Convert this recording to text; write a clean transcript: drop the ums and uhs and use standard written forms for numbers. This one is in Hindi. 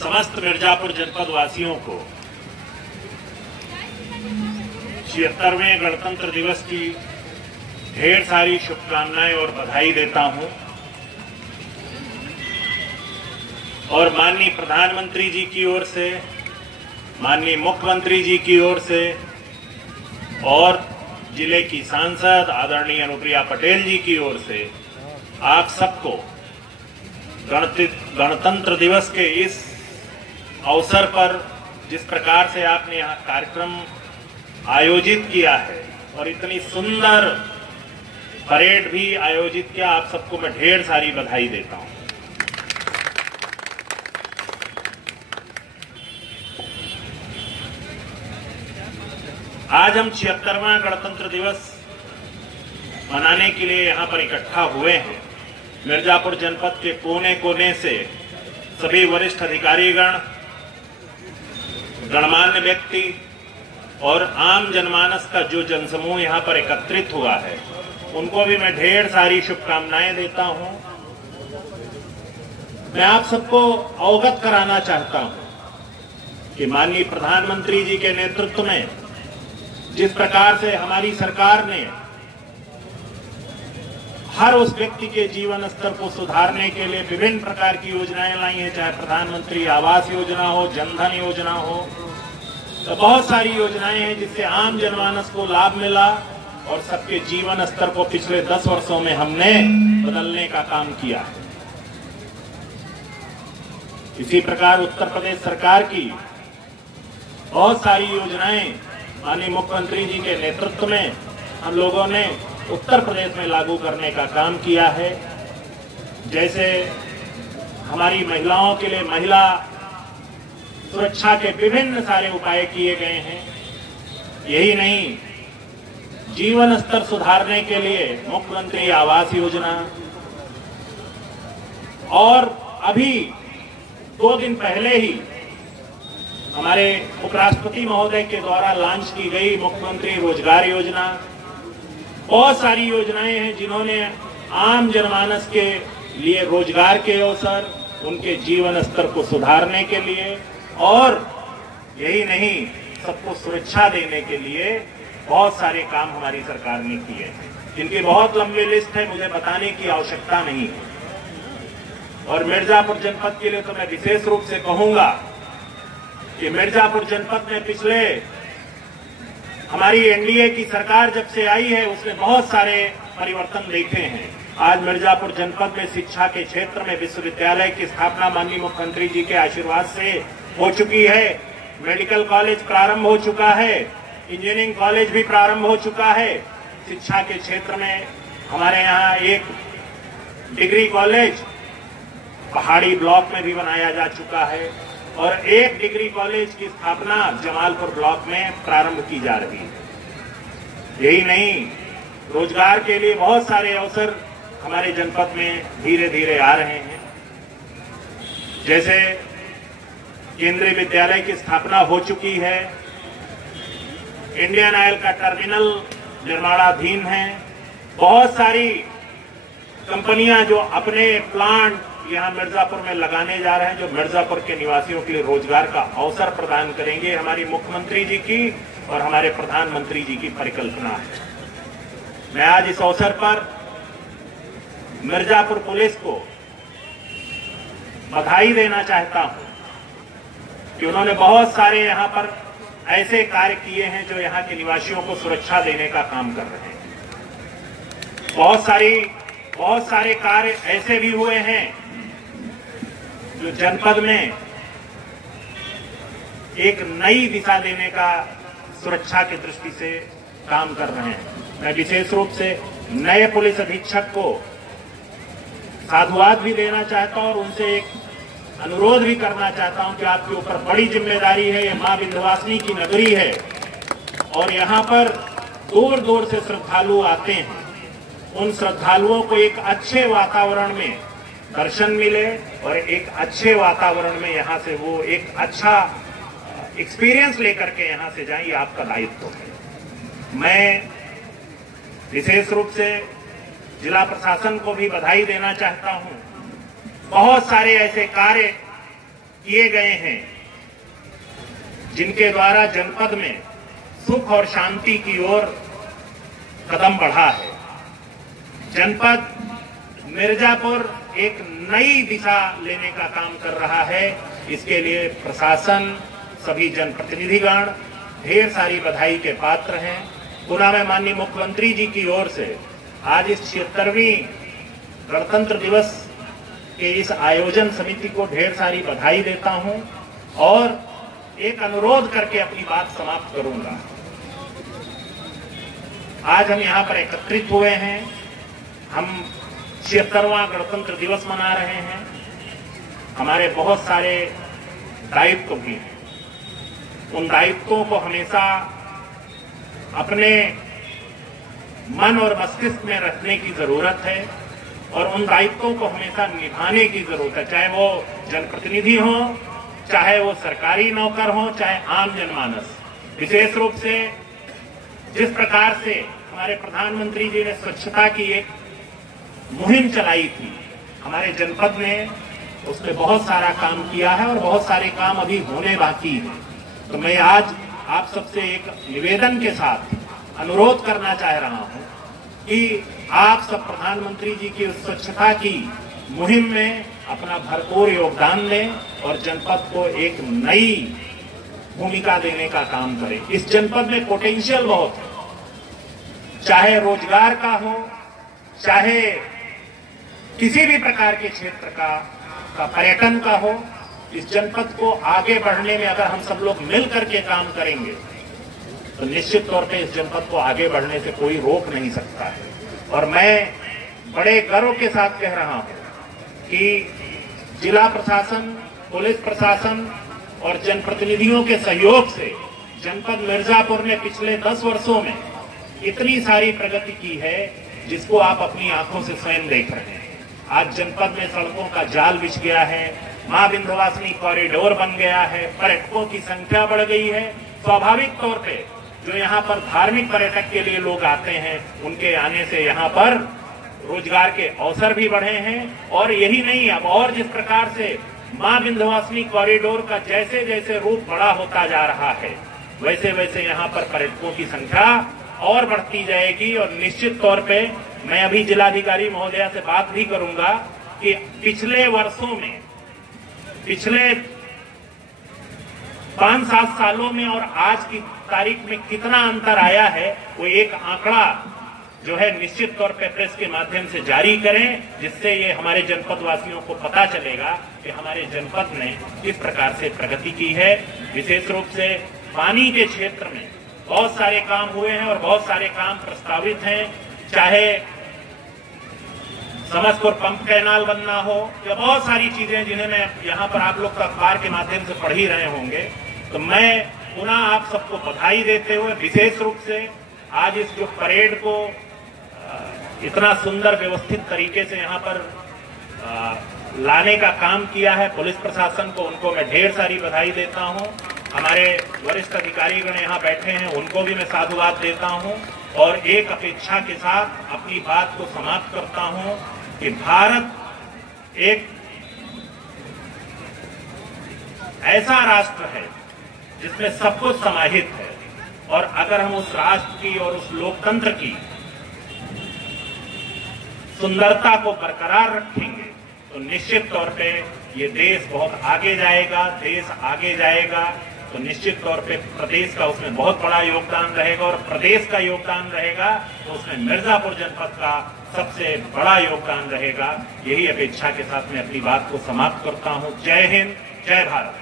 समस्त मिर्जापुर जनपद वासियों को 76वें गणतंत्र दिवस की ढेर सारी शुभकामनाएं और बधाई देता हूं और माननीय प्रधानमंत्री जी की ओर से, माननीय मुख्यमंत्री जी की ओर से और जिले की सांसद आदरणीय अनुप्रिया पटेल जी की ओर से आप सबको गणतंत्र दिवस के इस अवसर पर जिस प्रकार से आपने यहाँ कार्यक्रम आयोजित किया है और इतनी सुंदर परेड भी आयोजित किया, आप सबको मैं ढेर सारी बधाई देता हूं। आज हम 76वां गणतंत्र दिवस मनाने के लिए यहाँ पर इकट्ठा हुए हैं। मिर्जापुर जनपद के कोने कोने से सभी वरिष्ठ अधिकारीगण, गणमान्य व्यक्ति और आम जनमानस का जो जनसमूह यहाँ पर एकत्रित हुआ है, उनको भी मैं ढेर सारी शुभकामनाएं देता हूं। मैं आप सबको अवगत कराना चाहता हूं कि माननीय प्रधानमंत्री जी के नेतृत्व में जिस प्रकार से हमारी सरकार ने हर उस व्यक्ति के जीवन स्तर को सुधारने के लिए विभिन्न प्रकार की योजनाएं लाई हैं, चाहे प्रधानमंत्री आवास योजना हो, जनधन योजना हो, तो बहुत सारी योजनाएं हैं जिससे आम जनमानस को लाभ मिला और सबके जीवन स्तर को पिछले 10 वर्षों में हमने बदलने का काम किया है। इसी प्रकार उत्तर प्रदेश सरकार की बहुत सारी योजनाएं माननीय मुख्यमंत्री जी के नेतृत्व में हम लोगों ने उत्तर प्रदेश में लागू करने का काम किया है। जैसे हमारी महिलाओं के लिए महिला सुरक्षा के विभिन्न सारे उपाय किए गए हैं। यही नहीं, जीवन स्तर सुधारने के लिए मुख्यमंत्री आवास योजना और अभी 2 दिन पहले ही हमारे उपराष्ट्रपति महोदय के द्वारा लॉन्च की गई मुख्यमंत्री रोजगार योजना। बहुत सारी योजनाएं हैं जिन्होंने आम जनमानस के लिए रोजगार के अवसर, उनके जीवन स्तर को सुधारने के लिए और यही नहीं, सबको सुरक्षा देने के लिए बहुत सारे काम हमारी सरकार ने किए हैं, जिनकी बहुत लंबी लिस्ट है, मुझे बताने की आवश्यकता नहीं है। और मिर्जापुर जनपद के लिए तो मैं विशेष रूप से कहूंगा कि मिर्जापुर जनपद में पिछले हमारी एनडीए की सरकार जब से आई है उसने बहुत सारे परिवर्तन देखे हैं। आज मिर्जापुर जनपद में शिक्षा के क्षेत्र में विश्वविद्यालय की स्थापना माननीय मुख्यमंत्री जी के आशीर्वाद से हो चुकी है। मेडिकल कॉलेज प्रारंभ हो चुका है, इंजीनियरिंग कॉलेज भी प्रारंभ हो चुका है। शिक्षा के क्षेत्र में हमारे यहाँ एक डिग्री कॉलेज पहाड़ी ब्लॉक में भी बनाया जा चुका है और एक डिग्री कॉलेज की स्थापना जमालपुर ब्लॉक में प्रारंभ की जा रही है। यही नहीं, रोजगार के लिए बहुत सारे अवसर हमारे जनपद में धीरे धीरे आ रहे हैं। जैसे केंद्रीय विद्यालय की स्थापना हो चुकी है, इंडियन ऑयल का टर्मिनल निर्माणाधीन है, बहुत सारी कंपनियां जो अपने प्लांट यहाँ मिर्जापुर में लगाने जा रहे हैं, जो मिर्जापुर के निवासियों के लिए रोजगार का अवसर प्रदान करेंगे। हमारी मुख्यमंत्री जी की और हमारे प्रधानमंत्री जी की परिकल्पना है। मैं आज इस अवसर पर मिर्जापुर पुलिस को बधाई देना चाहता हूं कि उन्होंने बहुत सारे यहाँ पर ऐसे कार्य किए हैं जो यहाँ के निवासियों को सुरक्षा देने का काम कर रहे हैं। बहुत सारे कार्य ऐसे भी हुए हैं जो जनपद में एक नई दिशा देने का सुरक्षा की दृष्टि से काम कर रहे हैं। मैं विशेष रूप से नए पुलिस अधीक्षक को साधुवाद भी देना चाहता हूं और उनसे एक अनुरोध भी करना चाहता हूं कि आपके ऊपर बड़ी जिम्मेदारी है। ये मां विंध्यवासिनी की नगरी है और यहाँ पर दूर दूर से श्रद्धालु आते हैं। उन श्रद्धालुओं को एक अच्छे वातावरण में दर्शन मिले और एक अच्छे वातावरण में यहाँ से वो एक अच्छा एक्सपीरियंस लेकर के यहाँ से जाएं, ये आपका दायित्व है। मैं विशेष रूप से जिला प्रशासन को भी बधाई देना चाहता हूं। बहुत सारे ऐसे कार्य किए गए हैं, जिनके द्वारा जनपद में सुख और शांति की ओर कदम बढ़ा है। जनपद मिर्जापुर एक नई दिशा लेने का काम कर रहा है। इसके लिए प्रशासन, सभी जनप्रतिनिधिगण ढेर सारी बधाई के पात्र हैं। पुनः मैं माननीय मुख्यमंत्री जी की ओर से आज इस 76वीं गणतंत्र दिवस के इस आयोजन समिति को ढेर सारी बधाई देता हूं और एक अनुरोध करके अपनी बात समाप्त करूंगा। आज हम यहाँ पर एकत्रित हुए हैं, हम 76वां गणतंत्र दिवस मना रहे हैं। हमारे बहुत सारे दायित्व भी हैं। उन दायित्वों को हमेशा अपने मन और मस्तिष्क में रखने की जरूरत है और उन दायित्वों को हमेशा निभाने की जरूरत है, चाहे वो जनप्रतिनिधि हो, चाहे वो सरकारी नौकर हो, चाहे आम जनमानस। विशेष रूप से जिस प्रकार से हमारे प्रधानमंत्री जी ने स्वच्छता की एक मुहिम चलाई थी, हमारे जनपद ने उसमें बहुत सारा काम किया है और बहुत सारे काम अभी होने बाकी हैं। तो मैं आज आप सबसे एक निवेदन के साथ अनुरोध करना चाह रहा हूं कि आप सब प्रधानमंत्री जी की स्वच्छता की मुहिम में अपना भरपूर योगदान दें और जनपद को एक नई भूमिका देने का काम करें। इस जनपद में पोटेंशियल बहुत है, चाहे रोजगार का हो, चाहे किसी भी प्रकार के क्षेत्र का पर्यटन का हो। इस जनपद को आगे बढ़ने में अगर हम सब लोग मिल करके काम करेंगे तो निश्चित तौर पे इस जनपद को आगे बढ़ने से कोई रोक नहीं सकता है। और मैं बड़े गर्व के साथ कह रहा हूं कि जिला प्रशासन, पुलिस प्रशासन और जनप्रतिनिधियों के सहयोग से जनपद मिर्जापुर ने पिछले 10 वर्षों में इतनी सारी प्रगति की है जिसको आप अपनी आंखों से स्वयं देख रहे हैं। आज जनपद में सड़कों का जाल बिछ गया है, मां विंध्यवासिनी कॉरिडोर बन गया है, पर्यटकों की संख्या बढ़ गई है। स्वाभाविक तौर पे जो यहाँ पर धार्मिक पर्यटक के लिए लोग आते हैं, उनके आने से यहाँ पर रोजगार के अवसर भी बढ़े हैं। और यही नहीं, अब और जिस प्रकार से मां विंध्यवासिनी कॉरिडोर का जैसे जैसे रूप बड़ा होता जा रहा है, वैसे वैसे यहाँ पर पर्यटकों की संख्या और बढ़ती जाएगी। और निश्चित तौर पे मैं अभी जिलाधिकारी महोदया से बात भी करूंगा कि पिछले वर्षों में, पिछले 5-7 सालों में और आज की तारीख में कितना अंतर आया है, वो एक आंकड़ा जो है निश्चित तौर पे प्रेस के माध्यम से जारी करें, जिससे ये हमारे जनपद वासियों को पता चलेगा कि हमारे जनपद ने किस प्रकार से प्रगति की है। विशेष रूप से पानी के क्षेत्र में बहुत सारे काम हुए हैं और बहुत सारे काम प्रस्तावित हैं, चाहे समस्तपुर पंप कैनाल बनना हो या बहुत सारी चीजें जिन्हें मैं यहाँ पर आप लोग अखबार के माध्यम से पढ़ ही रहे होंगे। तो मैं पुनः आप सबको बधाई देते हुए विशेष रूप से आज इस जो परेड को इतना सुंदर व्यवस्थित तरीके से यहाँ पर लाने का काम किया है पुलिस प्रशासन को, उनको मैं ढेर सारी बधाई देता हूँ। हमारे वरिष्ठ अधिकारीगण यहाँ बैठे हैं, उनको भी मैं साधुवाद देता हूँ। और एक अपेक्षा के साथ अपनी बात को समाप्त करता हूँ कि भारत एक ऐसा राष्ट्र है जिसमें सब कुछ समाहित है, और अगर हम उस राष्ट्र की और उस लोकतंत्र की सुंदरता को बरकरार रखेंगे तो निश्चित तौर पे ये देश बहुत आगे जाएगा। देश आगे जाएगा तो निश्चित तौर पे प्रदेश का उसमें बहुत बड़ा योगदान रहेगा, और प्रदेश का योगदान रहेगा तो उसमें मिर्जापुर जनपद का सबसे बड़ा योगदान रहेगा। यही अपेक्षा के साथ मैं अपनी बात को समाप्त करता हूं। जय हिंद, जय भारत।